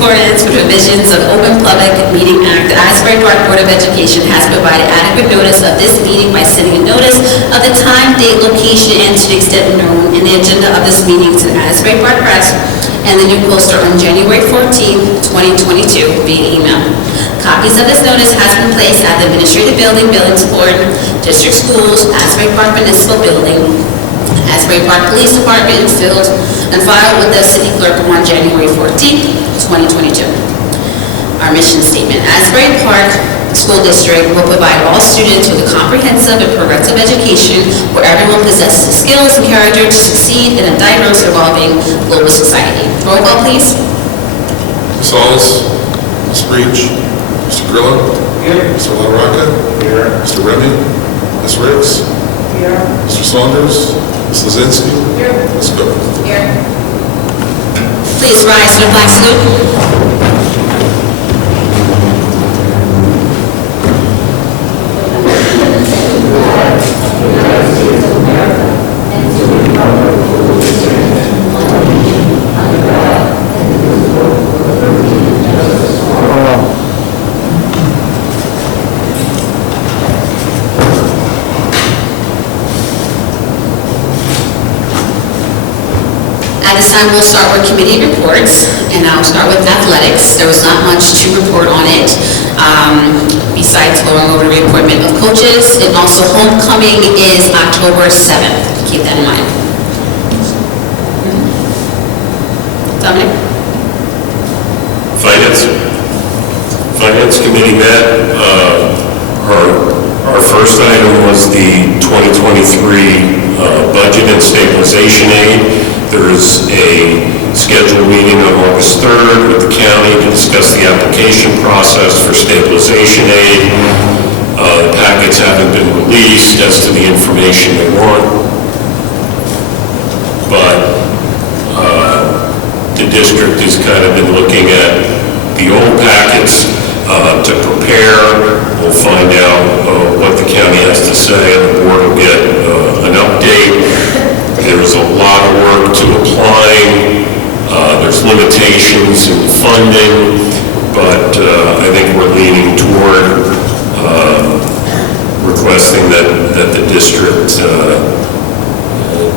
accordance with provisions of Open Public Meeting Act, the Asbury Park Board of Education has provided adequate notice of this meeting by sending a notice of the time, date, location, and to the extent known in the agenda of this meeting to the Asbury Park Press and the New Poster on January 14, 2022 via email. Copies of this notice has been placed at the Administrative Building, Billings Board, District Schools, Asbury Park Municipal Building, Asbury Park Police Department, and filed with the City Clerk on January 14, 2022. Our mission statement: Asbury Park School District will provide all students with a comprehensive and progressive education where everyone possesses the skills and character to succeed in a diverse, evolving global society. Roll call, please. Ms. Hollis, Ms. Breach, Mr. Grillo, Here. Mr. LaRocca, Here. Mr. Remy, Ms. Riggs, Here. Mr. Saunders, Ms. Lozinski, Here. Ms. Cook. Here. Please rise for the flag salute. At this time, we'll start with committee reports, and I'll start with athletics. There was not much to report on it, besides going over the reappointment of coaches, and also homecoming is October 7th. Keep that in mind. Dominic? Finance Committee met. Our first item was the 2023 Budgeted Stabilization Aid. There is a scheduled meeting on August 3rd with the county to discuss the application process for stabilization aid. The packets haven't been released as to the information they want, but the district has kind of been looking at the old packets to prepare. We'll find out what the county has to say, and the board will get an update. There's a lot of work to applying. There's limitations in funding, but I think we're leaning toward requesting that the district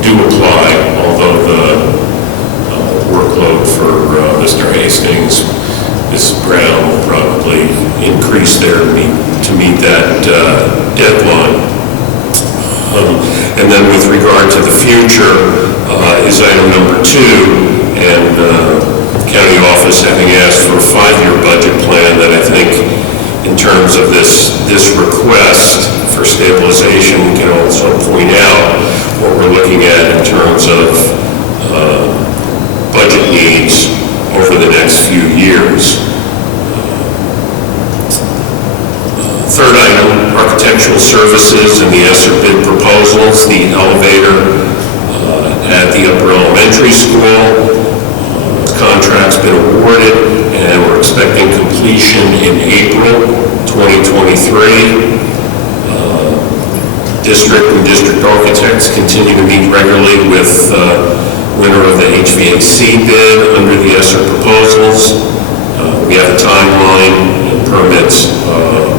do apply, although the workload for Mr. Hastings, Ms. Brown will probably increase there to meet that deadline. And then with regard to the future is item number 2, and county office having asked for a 5-year budget plan that I think in terms of this request for stabilization, we can also point out what we're looking at in terms of budget needs over the next few years. Third item, architectural services and the ESSER bid proposals. The elevator at the upper elementary school, contract's been awarded, and we're expecting completion in April 2023. District and district architects continue to meet regularly with winner of the HVAC bid under the ESSER proposals. We have a timeline, and permits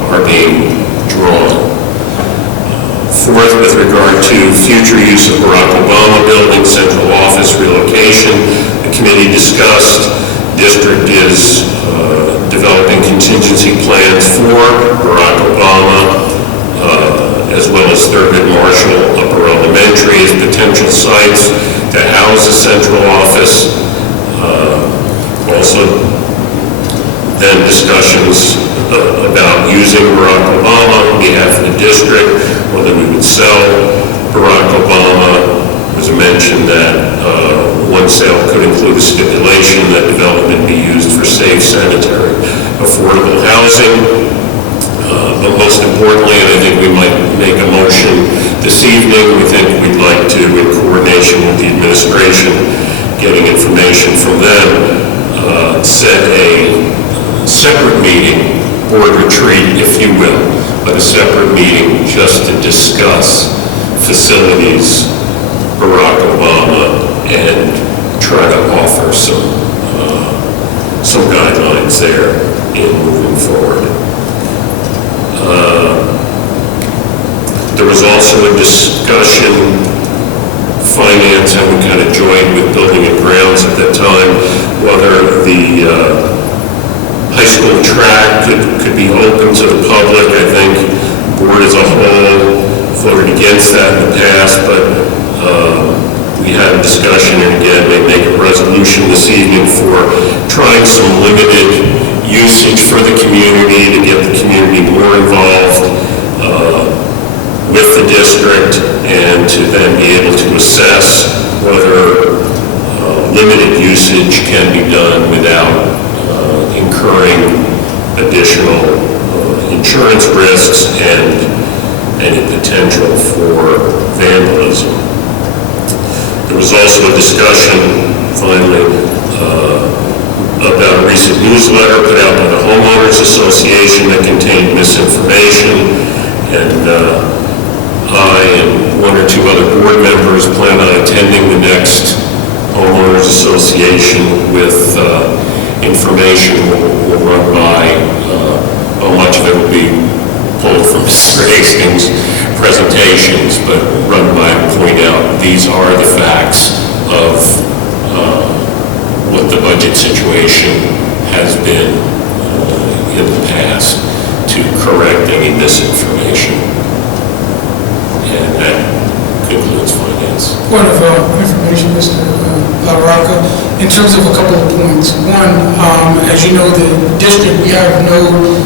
are being drawn. Fourth, with regard to future use of Barack Obama Building, central office relocation, the committee discussed. District is developing contingency plans for Barack Obama, as well as Thurgood Marshall Upper Elementary as potential sites to house a central office. Also, then discussions about using Barack Obama on behalf of the district, whether we would sell Barack Obama. There was a mention that one sale could include a stipulation that development be used for safe, sanitary, affordable housing. But most importantly, and I think we might make a motion this evening, we think we'd like to, in coordination with the administration, getting information from them, set a separate meeting, board retreat, if you will, but a separate meeting just to discuss facilities, Barack Obama, and try to offer some some guidelines there in moving forward. There was also a discussion, finance, how we kind of joined with building and grounds at that time, whether the high school track could be open to the public. I think the board as a whole voted against that in the past, but we had a discussion, and again, they make a resolution this evening for trying some limited usage for the community to get the community more involved with the district, and to then be able to assess whether limited usage can be done without incurring additional insurance risks and any potential for vandalism. There was also a discussion, finally, about a recent newsletter put out by the Homeowners Association that contained misinformation, and I and one or two other board members plan on attending the next Homeowners Association with information we'll run by. Much of it will be pulled from Mr. Hastings' presentations, but run by and point out these are the facts of what the budget situation has been in the past, to correct any misinformation. And that concludes finance. Point of information, Mr. LaRocca, in terms of a couple of points. One, as you know, the district, we have no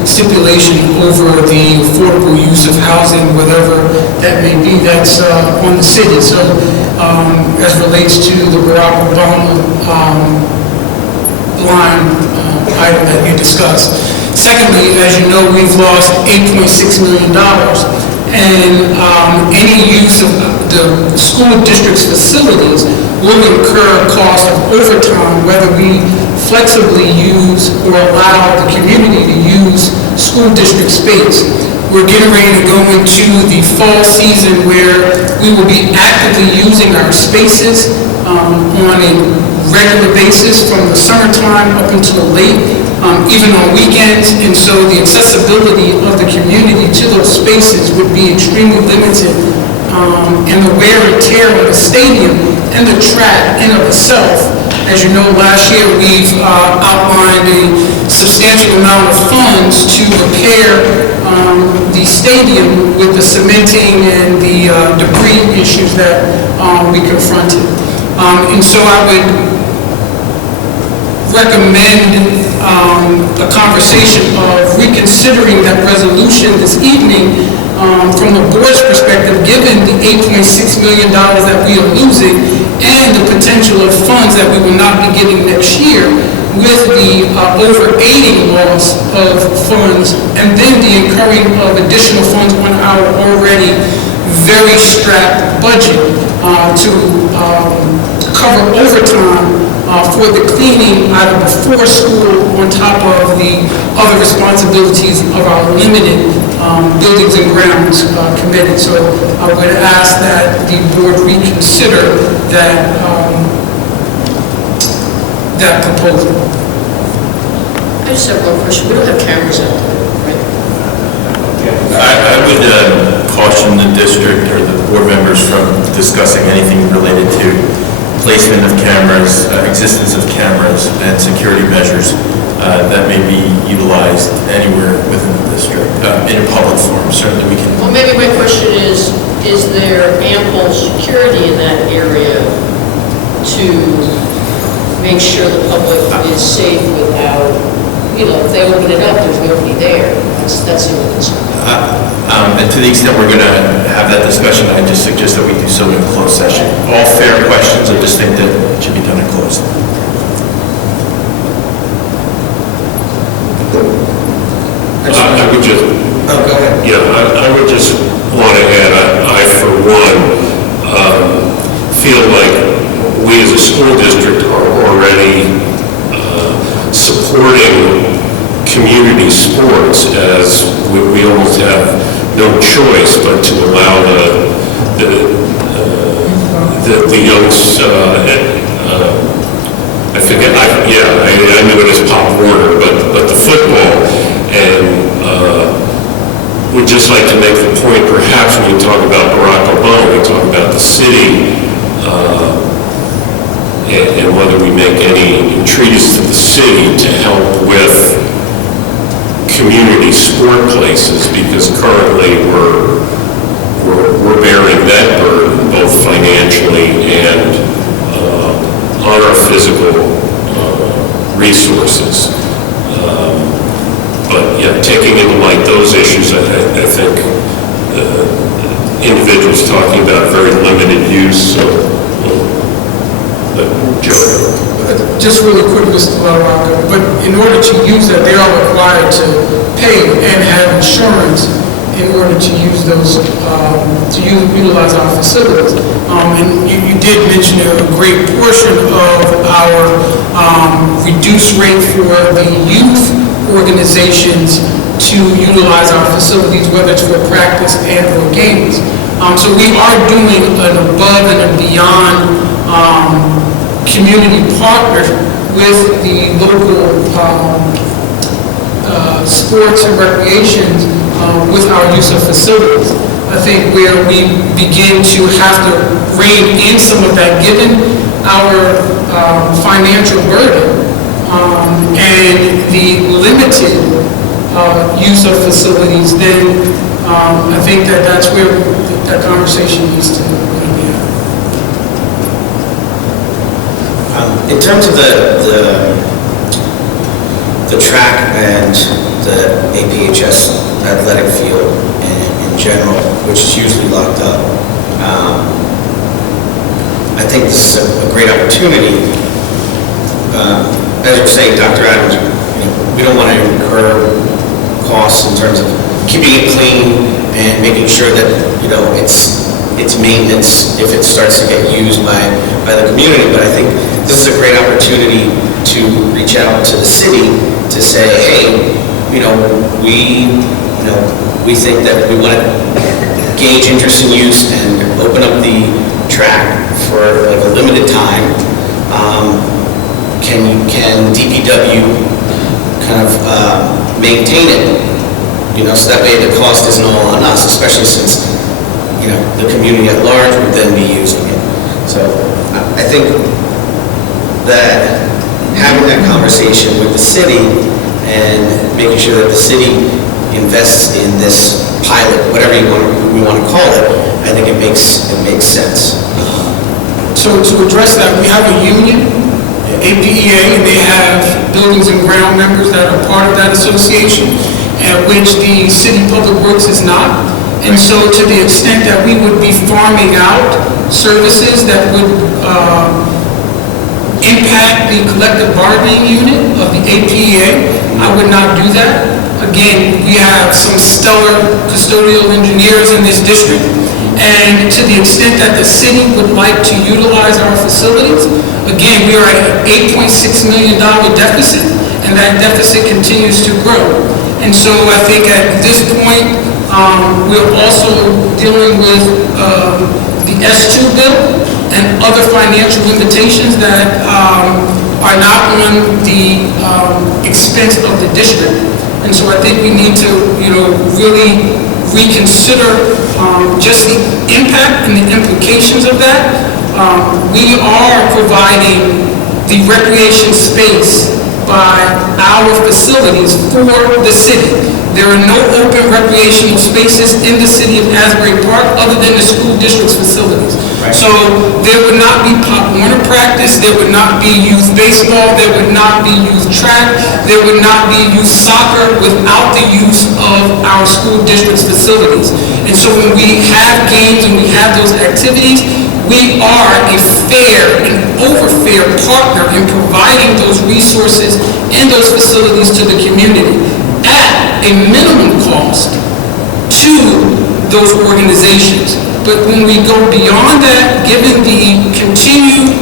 stipulation over the affordable use of housing, whatever that may be, that's on the city. So as relates to the Barack Obama line item that you discussed. Secondly, as you know, we've lost $8.6 million. And any use of the school district's facilities will incur cost of overtime, whether we flexibly use or allow the community to use school district space. We're getting ready to go into the fall season where we will be actively using our spaces on a regular basis from the summertime up until late, even on weekends, and so the accessibility of the community to those spaces would be extremely limited, and the wear and tear of the stadium and the track in of itself. As you know, last year we've outlined a substantial amount of funds to repair the stadium with the cementing and the debris issues that we confronted. And so I would recommend a conversation of reconsidering that resolution this evening from the board's perspective, given the $8.6 million that we are losing and the potential of funds that we will not be getting next year, with the over-aiding loss of funds and then the incurring of additional funds on our already very strapped budget to cover overtime for the cleaning either before school on top of the other responsibilities of our limited buildings and grounds committee. So I would ask that the board reconsider that proposal. I just have one question. We don't have cameras out there, right? I would caution the district or the board members from discussing anything related to placement of cameras, existence of cameras, and security measures that may be utilized anywhere within the district in a public forum. Certainly we can. Well, maybe my question is there ample security in that area to make sure the public is safe without, if they open it up, there's nobody there. That's the only concern. And to the extent we're going to have that discussion, I just suggest that we do so in closed session. All fair questions, I just think that it should be done in closed. I would just, Oh, go ahead. yeah, I would just want to add, I for one, feel like we as a school district are already supporting community sports, as we almost have no choice but to allow the young, I I forget, I knew it as Pop Warner, but the football, and we'd just like to make the point, perhaps when we talk about Barack Obama, we talk about the city, and whether we make any entreaties to the city to help with community sport places, because currently we're bearing that burden, both financially and on our physical resources. But yeah, taking into light those issues, I think individuals talking about very limited use. Joe. Just really quick, Mr. LaRocca, but in order to use that, they are required to pay and have insurance in order to use those, utilize our facilities. And you did mention a great portion of our reduced rate for the youth organizations to utilize our facilities, whether it's for practice and for games. So we are doing an above and a beyond community partner with the local sports and recreations with our use of facilities. I think where we begin to have to rein in some of that, given our financial burden and the limited use of facilities, then I think that's where that conversation needs to be. In terms of the track and the APHS athletic field in general, which is usually locked up, I think this is a great opportunity. As you're saying, Dr. Adams, we don't want to incur costs in terms of keeping it clean and making sure that it's maintenance if it starts to get used by the community. But I think this is a great opportunity to reach out to the city to say, hey, we think that we want to gauge interest in use and open up the track for like a limited time. Can DPW kind of maintain it? So that way the cost isn't all on us, especially since the community at large would then be using it. So I think that having that conversation with the city and making sure that the city invests in this pilot, whatever we want to call it, I think it makes sense. So to address that, we have a union, APEA, and they have buildings and ground members that are part of that association, which the City Public Works is not. And so to the extent that we would be farming out services that would impact the collective bargaining unit of the APEA, I would not do that. Again, we have some stellar custodial engineers in this district, and to the extent that the city would like to utilize our facilities, again, we are at an $8.6 million deficit, and that deficit continues to grow. And so I think at this point, we're also dealing with the S2 bill and other financial limitations that are not on the expense of the district. And so I think we need to, really reconsider just the impact and the implications of that. We are providing the recreation space by our facilities for the city. There are no open recreational spaces in the city of Asbury Park other than the school district's facilities. Right. So there would not be Pop Warner practice, there would not be youth baseball, there would not be youth track, there would not be youth soccer without the use of our school district's facilities. And so when we have games and we have those activities, we are a fair and over-fair partner in providing those resources and those facilities to the community at a minimum cost to those organizations. But when we go beyond that, given the continued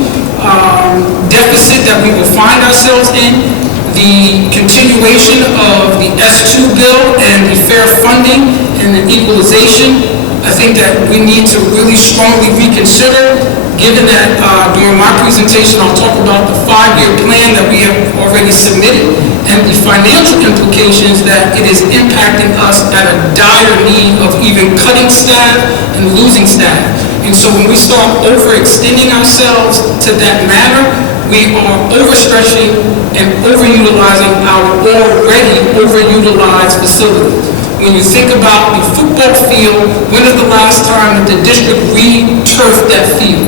deficit that we will find ourselves in, the continuation of the S2 bill and the fair funding and the equalization, I think that we need to really strongly reconsider, given that during my presentation, I'll talk about the 5-year plan that we have already submitted and the financial implications that it is impacting us at a dire need of even cutting staff and losing staff. And so when we start overextending ourselves to that manner, we are overstretching and overutilizing our already overutilized facilities. When you think about the football field, when is the last time that the district re-turfed that field?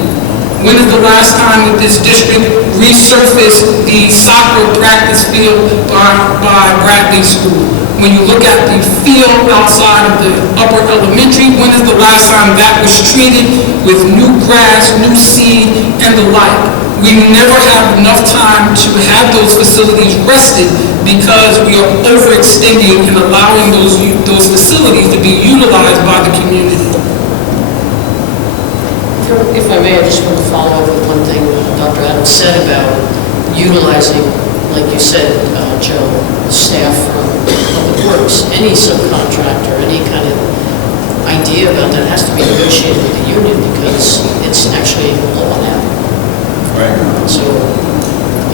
When is the last time that this district resurfaced the soccer practice field by Bradley School? When you look at the field outside of the upper elementary, when is the last time that was treated with new grass, new seed, and the like? We never have enough time to have those facilities rested because we are overextending and allowing those facilities to be utilized by the community. If I may, I just want to follow up with one thing Dr. Adams said about utilizing, like you said, Joe, staff from Public Works, any subcontractor, any kind of idea about that has to be negotiated with the union because it's actually law now. Right. So,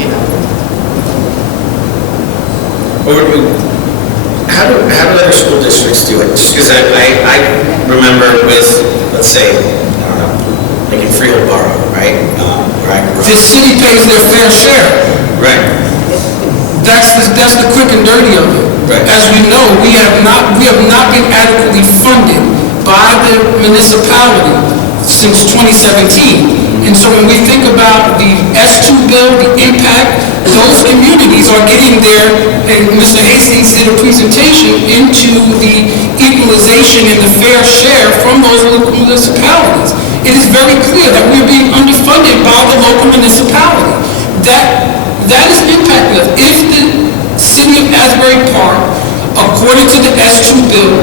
you know. How do other school districts do it? Just because I remember with, let's say, I don't know, like in Freehold Borough, right? Where I grew up. The city pays their fair share. Right. That's the quick and dirty of it. Right. As we know, we have not been adequately funded by the municipality since 2017. And so when we think about the S2 bill, the impact, those communities are getting there, and Mr. Hastings did a presentation into the equalization and the fair share from those local municipalities. It is very clear that we're being underfunded by the local municipality. That is impacting us. If the city of Asbury Park, according to the S2 bill,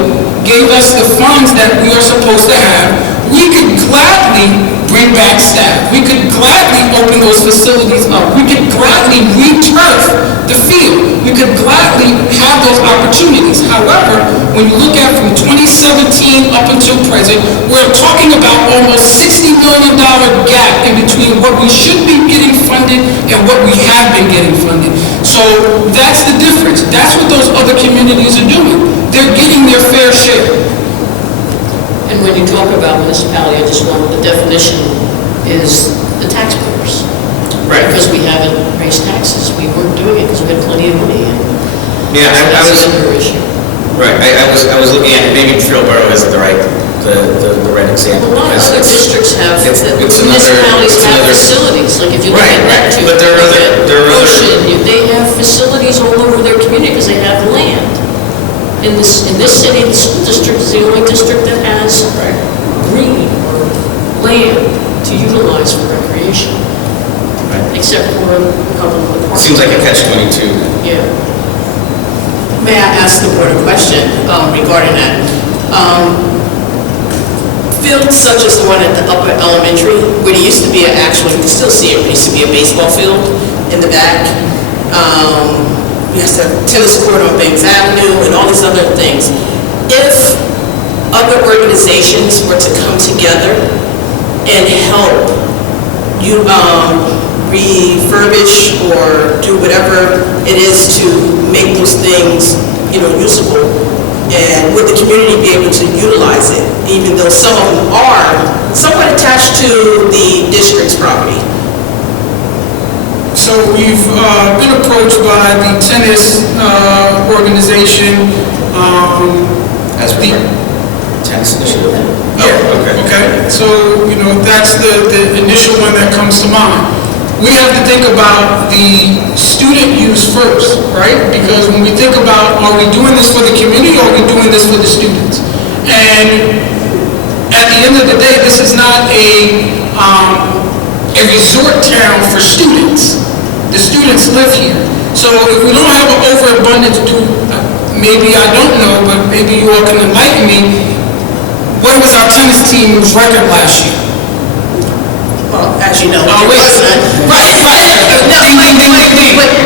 gave us the funds that we are supposed to have, we could gladly bring back staff. We could gladly open those facilities up. We could gladly re-turf the field. We could gladly have those opportunities. However, when you look at from 2017 up until present, we're talking about almost $60 million gap in between what we should be getting funded and what we have been getting funded. So that's the difference. That's what those other communities are doing. They're getting their fair share. And when you talk about municipality, I just want, the definition is the taxpayers. Right. Because we haven't raised taxes. We weren't doing it because we had plenty of money. Yeah, That's another issue. Right, I was looking at, maybe Freehold Borough isn't the right example. A lot of other districts have, it's municipalities have another- facilities, like if you look Right, at right, Neptune, but there are other- Ocean, they have facilities all over their community because they have land. In this city, the school district is the only district that has green or land to utilize for recreation, except for a couple of the parks. Seems like a catch-22. Yeah. May I ask the board a question regarding that? Fields such as the one at the upper elementary, where there used to be you can still see it, there used to be a baseball field in the back. We have a tennis court on Banks Avenue and all these other things. If other organizations were to come together and help you refurbish or do whatever it is to make those things, usable, and would the community be able to utilize it, even though some of them are somewhat attached to the district's property? So we've been approached by the tennis organization. Tennis initiative? Yeah, okay. okay. So, that's the initial one that comes to mind. We have to think about the student use first, right? Because when we think about, are we doing this for the community or are we doing this for the students? And at the end of the day, this is not a resort town for students. The students live here. So if we don't have an overabundance, maybe I don't know, but maybe you all can enlighten me. What was our tennis team's record last year? Well, as you know, Oh, wait. Right. No,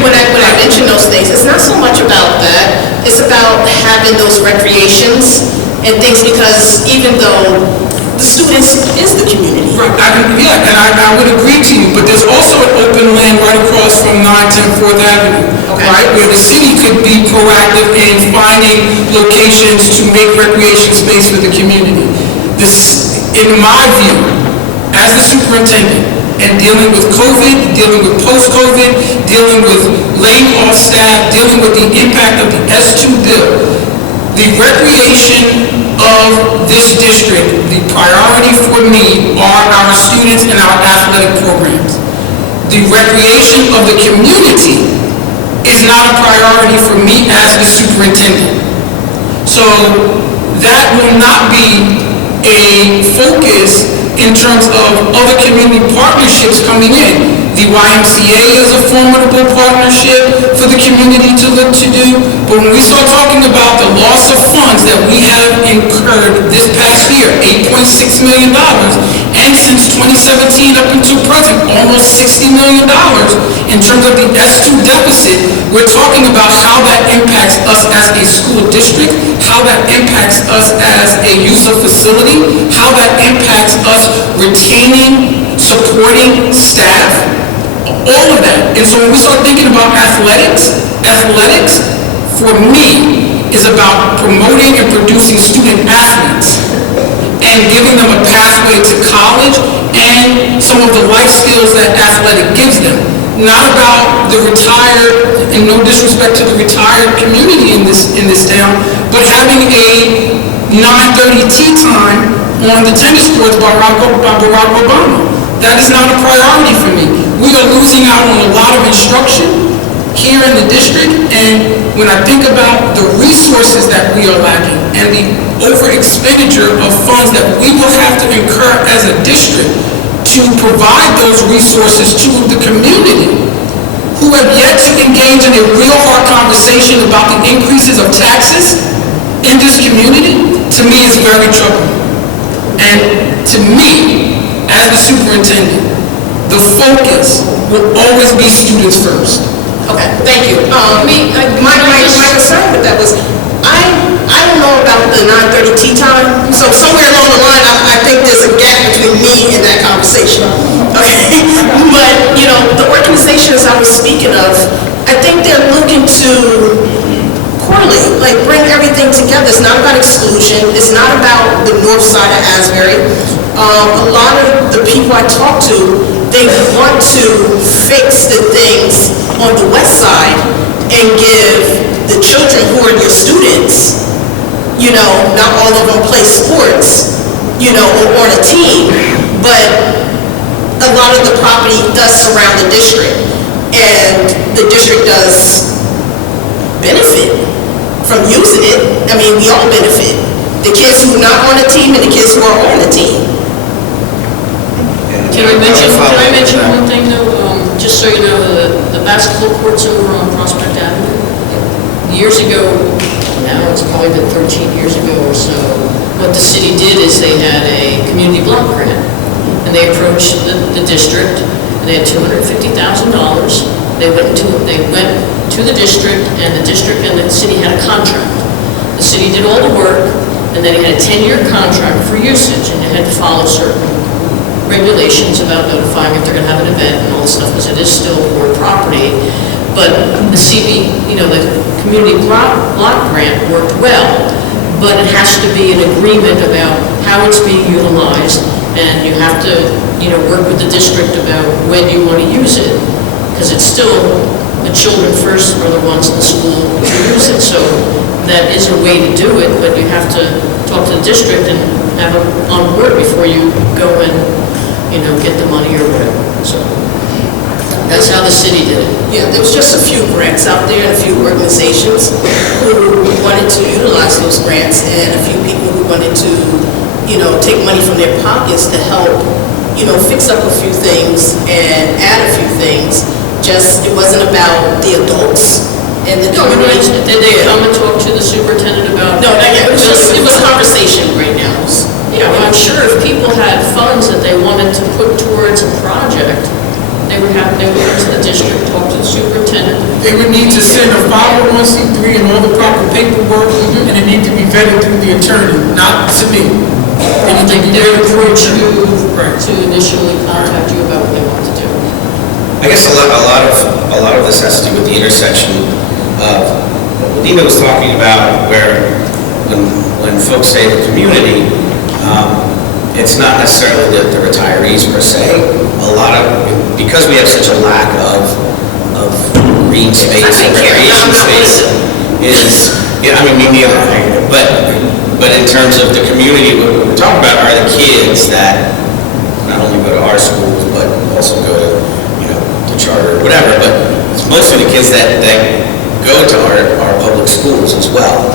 when I mention those things, it's not so much about that. It's about having those recreations and things, because even though the students is the community. Right, I would agree to you, but there's also an open land right across from 910 4th Avenue, Okay. right, where the city could be proactive in finding locations to make recreation space for the community. This, in my view, as the superintendent, and dealing with COVID, dealing with post-COVID, dealing with laying off staff, dealing with the impact of the S2 bill, the recreation of this district, the priority for me are our students and our athletic programs. The recreation of the community is not a priority for me as the superintendent. So that will not be a focus in terms of other community partnerships coming in. The YMCA is a formidable partnership for the community to look to do, but when we start talking about the loss of funds that we have incurred this past year, $8.6 million, and since 2017 up until present, almost $60 million in terms of the S2 deficit, we're talking about how that impacts us as a school district, how that impacts us as a use of facility, how that impacts us retaining, supporting staff, all of that. And so when we start thinking about athletics for me is about promoting and producing student athletes and giving them a pathway to college and some of the life skills that athletic gives them. Not about the retired, and no disrespect to the retired community in this town, but having a 9:30 tea time on the tennis courts by Barack Obama. That is not a priority for me. We are losing out on a lot of instruction here in the district, and when I think about the resources that we are lacking and the over expenditure of funds that we will have to incur as a district to provide those resources to the community who have yet to engage in a real hard conversation about the increases of taxes in this community, to me is very troubling. And to me, as the superintendent, the focus will always be students first. Okay, thank you. My concern with that was, I don't know about the 9:30 tea time, so somewhere along the line, I think there's a gap between me and that conversation. Okay, but, the organizations I was speaking of, I think they're looking to correlate, like bring everything together. It's not about exclusion, it's not about the north side of Asbury. A lot of the people I talk to, they want to fix the things on the west side and give the children who are your students, not all of them play sports, or on a team, but a lot of the property does surround the district, and the district does benefit from using it. I mean, we all benefit. The kids who are not on a team and the kids who are on the team. Can I mention one thing though? Just so you know, the basketball courts over on Prospect Avenue, years ago, now it's probably been 13 years ago or so, what the city did is they had a community block grant, and they approached the district, and they had $250,000. They went to the district, and the district and the city had a contract. The city did all the work, and then it had a 10-year contract for usage, and it had to follow certain regulations about notifying if they're going to have an event and all this stuff, because it is still board property. But the the community block grant worked well, but it has to be an agreement about how it's being utilized, and you have to, work with the district about when you want to use it, because it's still the children first are the ones in the school who use it. So that is a way to do it, but you have to talk to the district and have them on board before you go and get the money or whatever. So that's how the city did it. Yeah, there was just a few grants out there and a few organizations who wanted to utilize those grants, and a few people who wanted to, take money from their pockets to help, fix up a few things and add a few things. Just, it wasn't about the adults and the community. Did they come and talk to the superintendent about? No, not yet. It was conversation right now. Yeah, well, I'm sure if people had funds that they wanted to put towards a project, they would go to the district, talk to the superintendent. They would need to send a 501c3 and all the proper paperwork, and it need to be vetted through the the attorney, not to me. And they approach you Right. to initially contact you about what they want to do. I guess a lot of this has to do with the intersection of what Nina was talking about, where when folks say the community, it's not necessarily the retirees per se. Because we have such a lack of green space and recreation space, me neither. But in terms of the community, what we're talking about are the kids that not only go to our schools, but also go to, to charter or whatever, but it's mostly the kids that go to our public schools as well.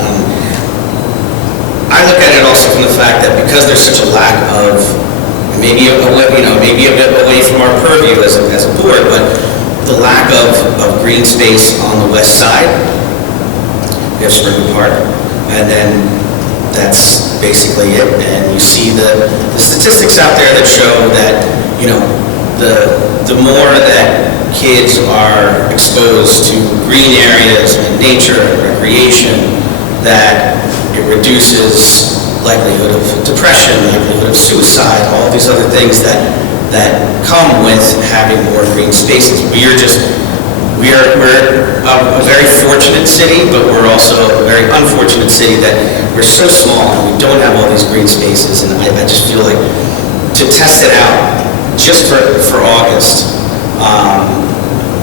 I look at it also from the fact that because there's such a lack of, maybe a bit away from our purview as a board, but the lack of green space on the west side, we have Springer Park, and then that's basically it. And you see the statistics out there that show that, the more that kids are exposed to green areas and nature and recreation, that it reduces likelihood of depression, likelihood of suicide, all these other things that come with having more green spaces. We're a very fortunate city, but we're also a very unfortunate city that we're so small and we don't have all these green spaces. And I just feel like to test it out just for August,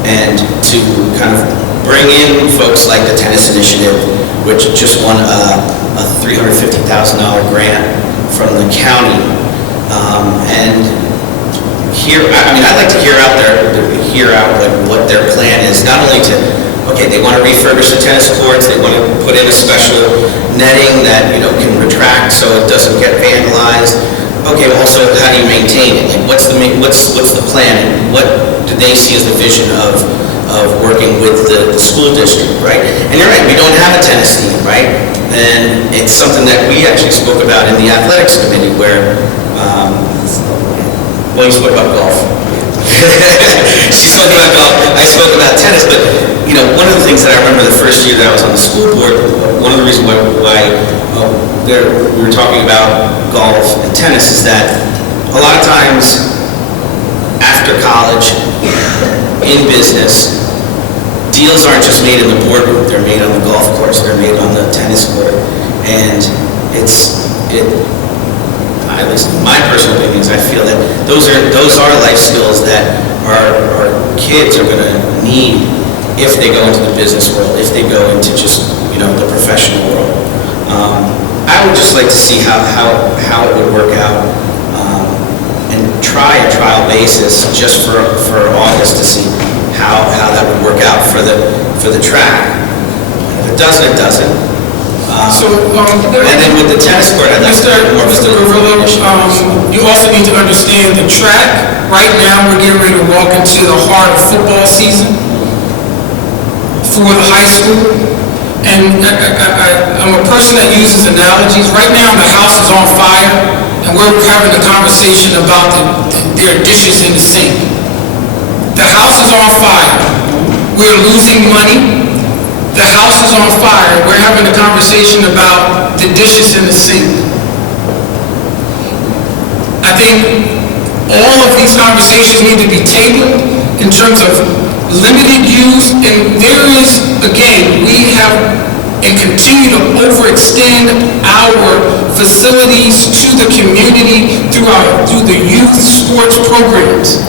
and to kind of bring in folks like the Tennis Initiative, which just won a $350,000 grant from the county, and I'd like to hear out what their plan is, not only to, they want to refurbish the tennis courts, they want to put in a special netting that, can retract so it doesn't get vandalized. Also, how do you maintain it? Like, what's the plan? What do they see as the vision of working with the school district, right? And you're right, we don't have a tennis team, right? And it's something that we actually spoke about in the athletics committee where, you spoke about golf. She spoke about golf, I spoke about tennis, but, one of the things that I remember the first year that I was on the school board, one of the reasons why we were talking about golf and tennis is that a lot of times after college, in business, deals aren't just made in the boardroom, they're made on the golf course, they're made on the tennis court, and at least in my personal opinions, I feel that those are life skills that our kids are going to need if they go into the business world, if they go into just, the professional world. I would just like to see how it would work out, and try a trial basis just for August to see how that would work out for the track. If it doesn't, it doesn't. And then with the tennis court, I'd like to Mr. Garillo, you also need to understand the track. Right now, we're getting ready to walk into the heart of football season for the high school. And I'm a person that uses analogies. Right now, the house is on fire, and we're having a conversation about their dishes in the sink. The house is on fire. We're losing money. The house is on fire. We're having a conversation about the dishes in the sink. I think all of these conversations need to be tabled in terms of limited use, and there is, again, we have and continue to overextend our facilities to the community through the youth sports programs.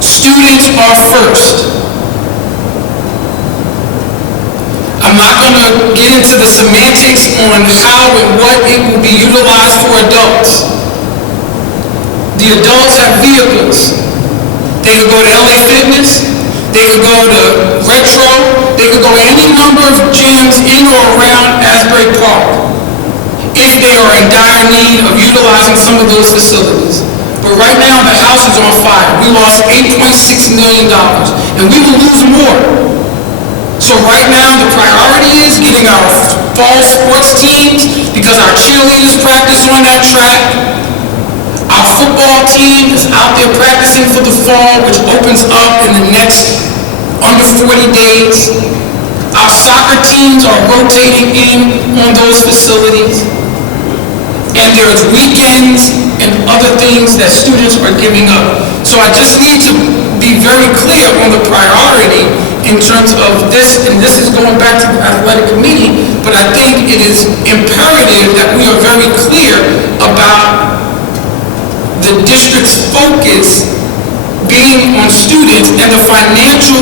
Students are first. I'm not going to get into the semantics on how and what it will be utilized for adults. The adults have vehicles. They could go to LA Fitness, they could go to Retro, they could go to any number of gyms in or around Asbury Park if they are in dire need of utilizing some of those facilities. But right now, the house is on fire. We lost $8.6 million, and we will lose more. So right now, the priority is getting our fall sports teams, because our cheerleaders practice on that track. Our football team is out there practicing for the fall, which opens up in the next under 40 days. Our Our soccer teams are rotating in on those facilities. And there's weekends and other things that students are giving up. So I just need to be very clear on the priority in terms of this, and this is going back to the athletic committee, but I think it is imperative that we are very clear about the district's focus being on students and the financial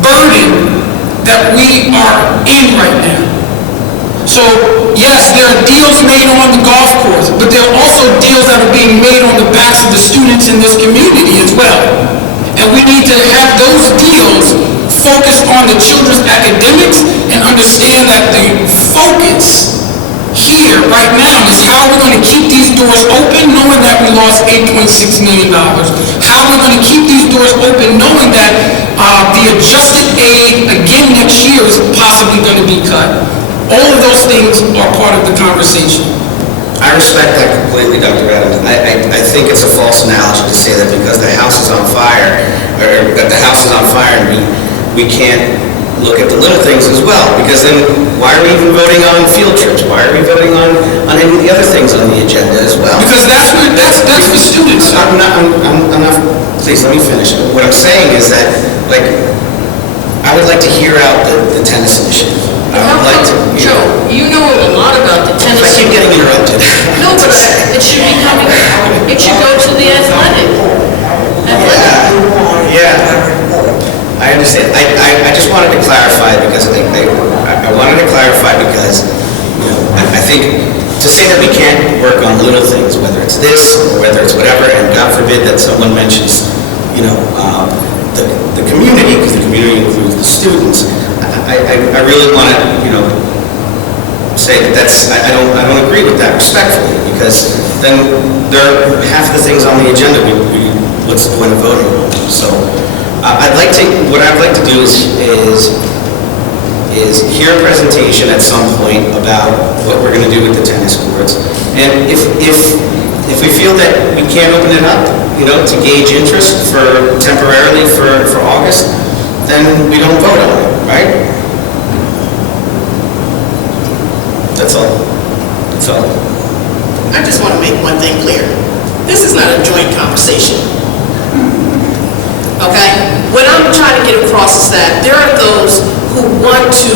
burden that we are in right now. So, yes, there are deals made on the golf course, but there are also deals that are being made on the backs of the students in this community as well. And we need to have those deals focus on the children's academics and understand that the focus here right now is how we're going to keep these doors open knowing that we lost $8.6 million. How we're going to keep these doors open knowing that the adjusted aid again next year is possibly going to be cut. All of those things are part of the conversation. I respect that completely, Dr. Adams. I think it's a false analogy to say that because the house is on fire, or that the house is on fire, and we can't look at the little things as well, because then why are we even voting on field trips? Why are we voting on any of the other things on the agenda as well? Because that's for students. I'm not, please let me finish. What I'm saying is that, like, I would like to hear out the tennis initiative. I would like to, Joe, you know a lot about the tennis. I keep getting interrupted. No, but it should be coming, it should go to the athletic. Yeah, I understand. I just wanted to clarify because I wanted to clarify because, you know, I think to say that we can't work on little things, whether it's this or whether it's whatever, and God forbid that someone mentions, you know, the community, because the community includes the students. I really want to, you know, say that I don't agree with that respectfully, because then there are half the things on the agenda what's the point of voting on? So what I'd like to do is hear a presentation at some point about what we're going to do with the tennis courts, and if we feel that we can't open it up, you know, to gauge interest temporarily for August, then we don't vote on it, right? That's all. That's all. I just want to make one thing clear. This is not a joint conversation. Okay? What I'm trying to get across is that there are those who want to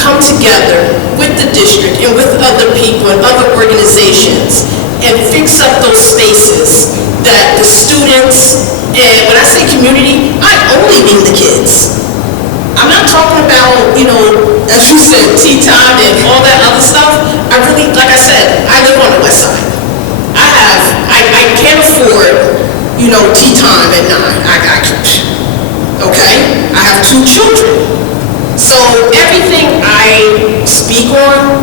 come together with the district and with other people and other organizations and fix up those spaces that the students, and when I say community, I only mean the kids. I'm not talking about, you know, as you said, tea time and all that other stuff. I really, like I said, I live on the west side. I can't afford, you know, tea time at 9. Okay? I have 2 children. So everything I speak on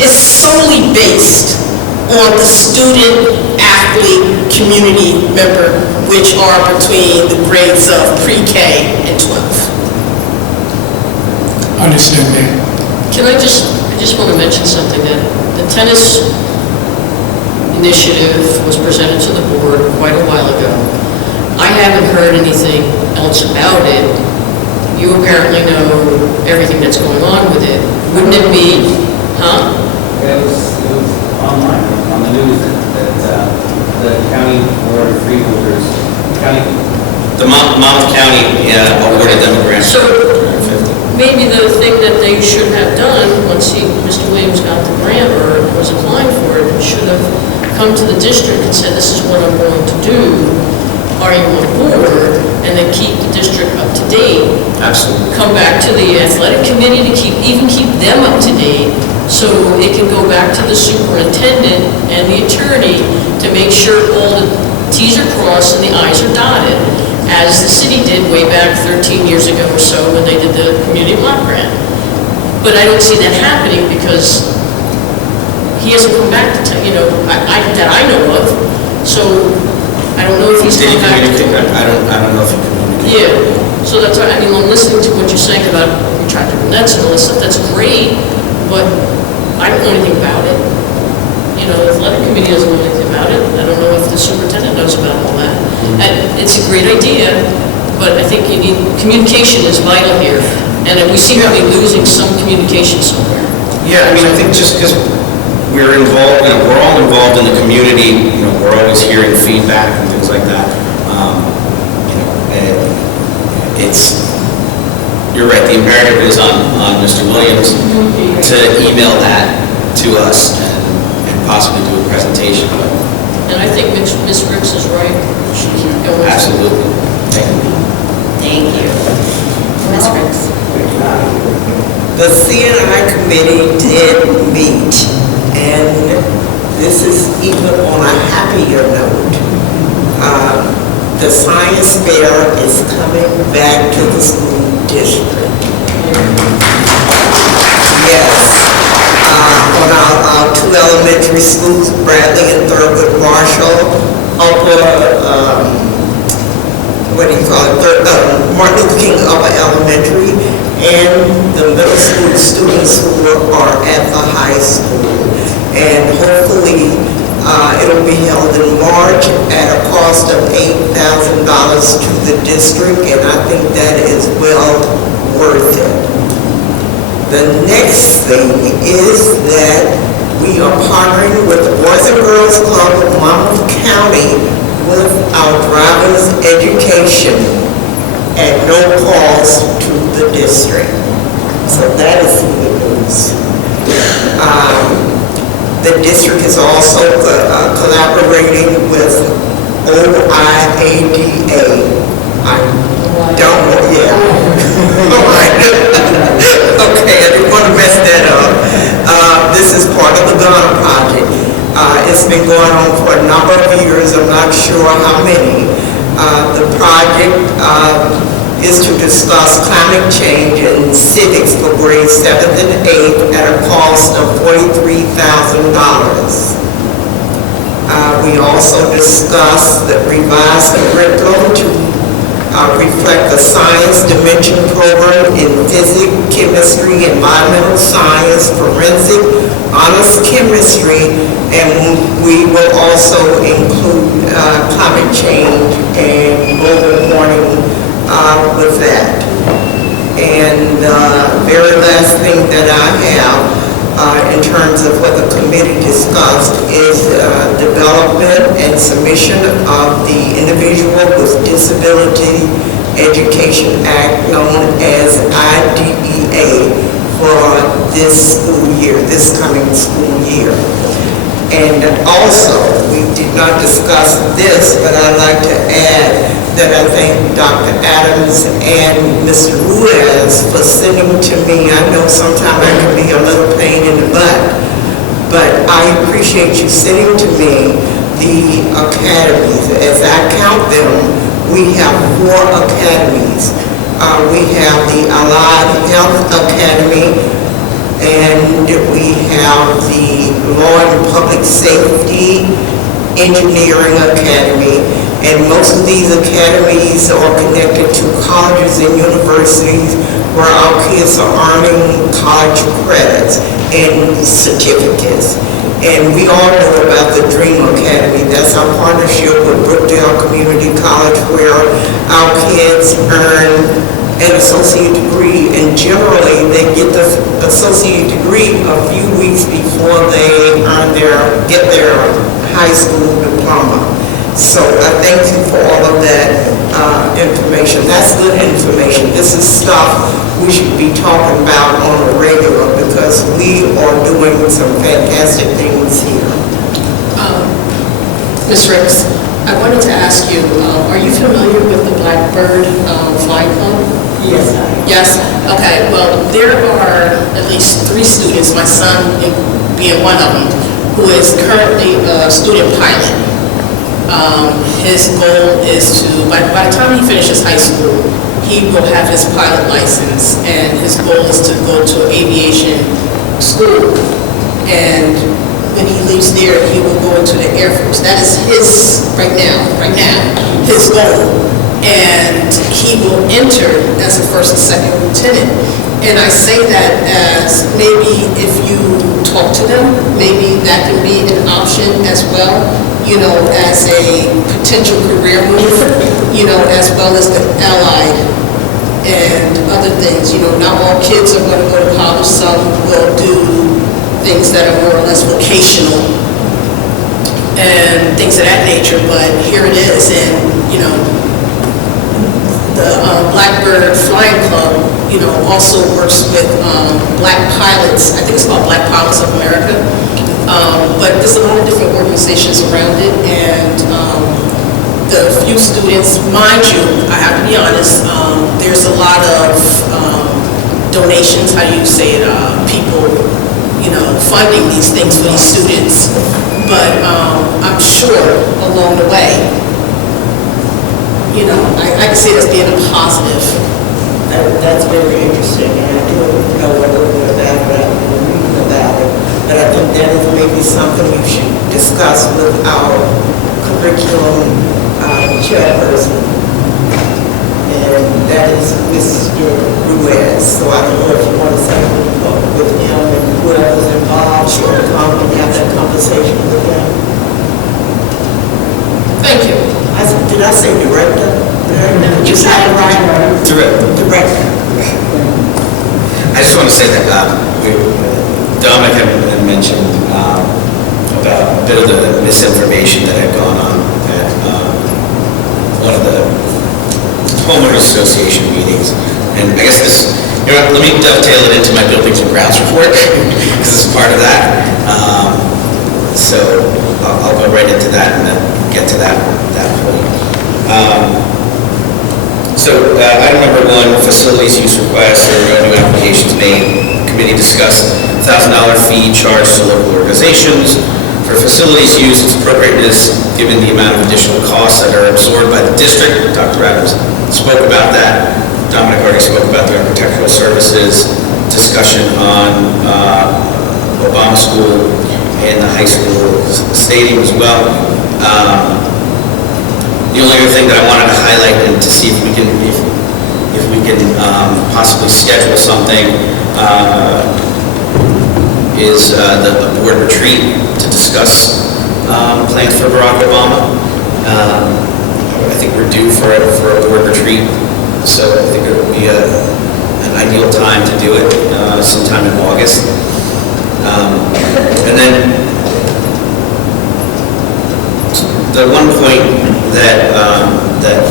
is solely based on the student-athlete community member, which are between the grades of pre-K and 12. Understand that. I just want to mention something, that the tennis initiative was presented to the board quite a while ago. I haven't heard anything else about it. You apparently know everything that's going on with it. Wouldn't it be, huh? It was online, on the news, that the county board of freeholders, The Monmouth County awarded them a grant. So maybe the thing that they should have done, once Mr. Williams got the grant or was applying for it, should have come to the district and said, this is what I'm going to do. Are you on board? And then keep the district up to date. Absolutely. Come back to the athletic committee to keep them up to date, so it can go back to the superintendent and the attorney to make sure all the T's are crossed and the I's are dotted, as the city did way back 13 years ago or so when they did the community block grant. But I don't see that happening because he hasn't come back to tell, you know, that I know of. So I don't know if he's come back to. I don't know if he communicated. Yeah, so that's why, I mean, I'm listening to what you're saying about retractable nets and all this stuff, that's great, but I don't know anything about it. You know, the athletic committee doesn't know anything about it. I don't know if the superintendent knows about all that. And it's a great idea, but I think communication is vital here. And then we seem to be losing some communication somewhere. Yeah, I mean, I think just because we're involved, we're all involved in the community, we're always hearing feedback and things like that. And you're right, the imperative is on Mr. Williams to email that to us and possibly do a presentation. And I think Ms. Ricks is right. She can go with it. Absolutely. Thank you. Thank you. Ms. Ricks? The CNI committee did meet, and this is even on a happier note. The science fair is coming back to the school district. Yes. On our two elementary schools, Bradley and Thurgood Marshall, Martin Luther King Upper Elementary, and the middle school students who are at the high school. And hopefully, it'll be held in March at a cost of $8,000 to the district, and I think that is well worth it. The next thing is that we are partnering with the Boys and Girls Club of Monmouth County with our driver's education at no cost to the district. So that is good news. The district is also collaborating with OIADA. I don't know, yeah. All right. Okay, I didn't want to mess that up. This is part of the Ghana project. It's been going on for a number of years, I'm not sure how many. The project is to discuss climate change and civics for grades 7th and 8th at a cost of $43,000. We also discussed the revised curriculum to reflect the science dimension program in physics, chemistry, environmental science, forensic, honors chemistry, and we will also include climate change and global warming with that. And the very last thing that I have in terms of what the committee discussed is development and submission of the Individual with Disability Education Act, known as IDEA, for this school year, this coming school year. And also, we did not discuss this, but I'd like to add that I thank Dr. Adams and Mr. Ruiz for sending to me. I know sometimes I can be a little pain in the butt, but I appreciate you sending to me the academies. As I count them, we have 4 academies. We have the Allied Health Academy, and we have the Law and Public Safety Engineering Academy, and most of these academies are connected to colleges and universities where our kids are earning college credits and certificates. And we all know about the Dream Academy. That's our partnership with Brookdale Community College, where our kids earn an associate degree, and generally they get the associate degree a few weeks before they get their high school diploma. So I thank you for all of that information. That's good information. This is stuff we should be talking about on a regular, because we are doing some fantastic things here. Ms. Ricks, I wanted to ask you, are you familiar with the Blackbird Fly Club? Yes. Yes? Okay, well, there are at least 3 students, my son being one of them, who is currently a student pilot. His goal is to, by the time he finishes high school, he will have his pilot license, and his goal is to go to aviation school. And when he leaves there, he will go into the Air Force. That is his, right now, his goal. And he will enter as a first and second lieutenant. And I say that as maybe if you talk to them, maybe that can be an option as well, as a potential career move, as well as the allied and other things. You know, not all kids are going to go to college. Some will do things that are more or less vocational and things of that nature, but here it is. And, you know, the Blackbird Flying Club, you know, also works with Black Pilots. I think it's called Black Pilots of America. But there's a lot of different organizations around it, and the few students, mind you, I have to be honest, there's a lot of donations, how do you say it, people, you know, funding these things for these students. But I'm sure along the way, you know, I can see it as being a positive. That's very interesting, and I do know a little bit about it, I've been reading about it, but I think that is maybe something we should discuss with our curriculum chairperson, and that is Mr. Ruiz. So I don't know if you want to say with him and whoever's involved, or come and have that conversation with him. Thank you. Did I say director? You said it right. Director. I just want to say that Dominic had mentioned about a bit of the misinformation that had gone on at one of the homeowners association meetings. And I guess this, you know, let me dovetail it into my buildings and grounds report, because it's part of that. So I'll go right into that and then get to that point. So item number 1, facilities use requests or new applications made. Committee discussed $1,000 fee charged to local organizations. For facilities use, its appropriateness given the amount of additional costs that are absorbed by the district. Dr. Adams spoke about that. Dominic already spoke about the architectural services, discussion on Obama School and the high school stadium as well. The only other thing that I wanted to highlight and to see if we can possibly schedule something is the board retreat to discuss plans for Barack Obama. I think we're due for a board retreat, so I think it would be an ideal time to do it sometime in August. And then the one point that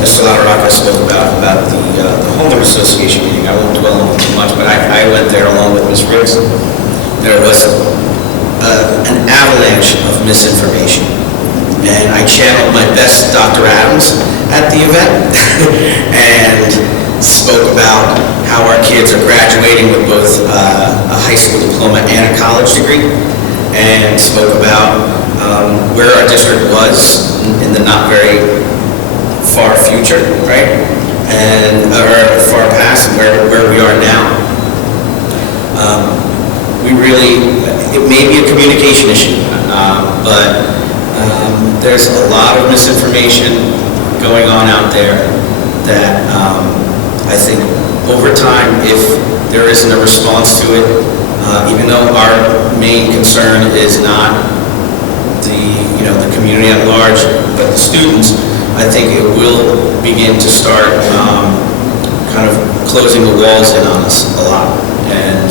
Mr. Lataraka spoke about the homeowners association meeting, I won't dwell on it too much, but I went there along with Ms. Riggs. There was an avalanche of misinformation, and I channeled my best Dr. Adams at the event and spoke about how our kids are graduating with both a high school diploma and a college degree, and spoke about where our district was in the not very far future, right? And or far past, and where we are now. We really, it may be a communication issue, but there's a lot of misinformation going on out there that I think over time, if there isn't a response to it, even though our main concern is not the community at large, but the students, I think it will begin to start kind of closing the walls in on us a lot. And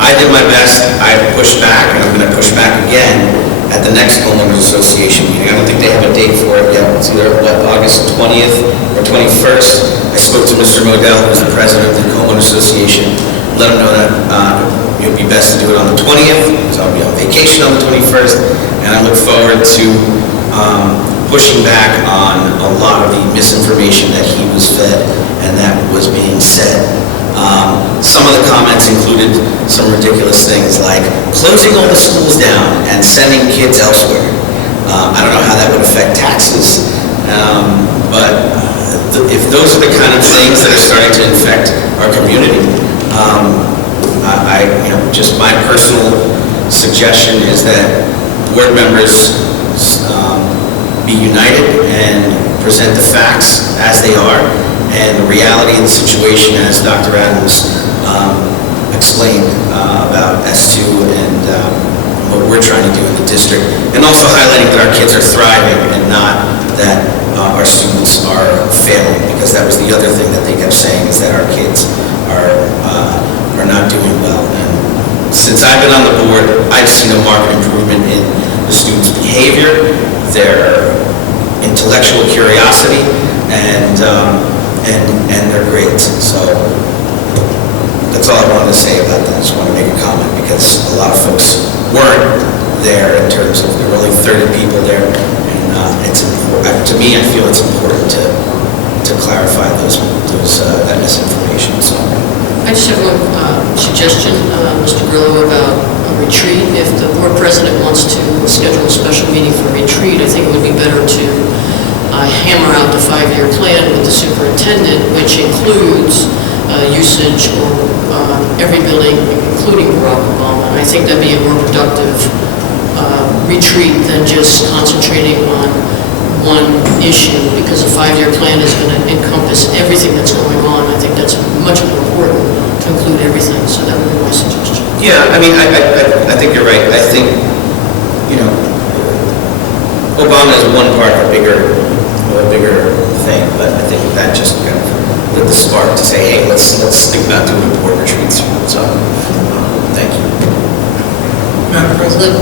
I did my best. I pushed back, and I'm going to push back again at the next homeowners association meeting. I don't think they have a date for it yet. It's either August 20th or 21st. I spoke to Mr. Modell, who's the president of the homeowners association. Let him know that it would be best to do it on the 20th, because I'll be on vacation on the 21st, and I look forward to pushing back on a lot of the misinformation that he was fed and that was being said. Some of the comments included some ridiculous things like closing all the schools down and sending kids elsewhere. I don't know how that would affect taxes, but if those are the kind of things that are starting to infect our community, just my personal suggestion is that board members be united and present the facts as they are and the reality of the situation as Dr. Adams explained about S2 and what we're trying to do in the district, and also highlighting that our kids are thriving and not that our students are failing, because that was the other thing that they kept saying, is that our kids are not doing well. And since I've been on the board, I've seen a marked improvement in the students' behavior, their intellectual curiosity, and their grades. So that's all I wanted to say about that. I just want to make a comment, because a lot of folks weren't there in terms of, there were only 30 people there, and it's important, to me, I feel it's important to clarify that misinformation, so. I just have one suggestion, Mr. Grillo, about a retreat. If the board president wants to schedule a special meeting for a retreat, I think it would be better to hammer out the 5-year plan with the superintendent, which includes usage or every building, including Barack Obama. And I think that'd be a more productive retreat than just concentrating on one issue, because a 5-year plan is going to encompass everything that's going on. I think that's much more important to include everything, so that would be my suggestion. Yeah, I mean, I think you're right. I think, Obama is one part of a bigger thing, but I think that just kind of lit the spark to say, hey, let's think about doing board retreats. So, thank you. Madam President?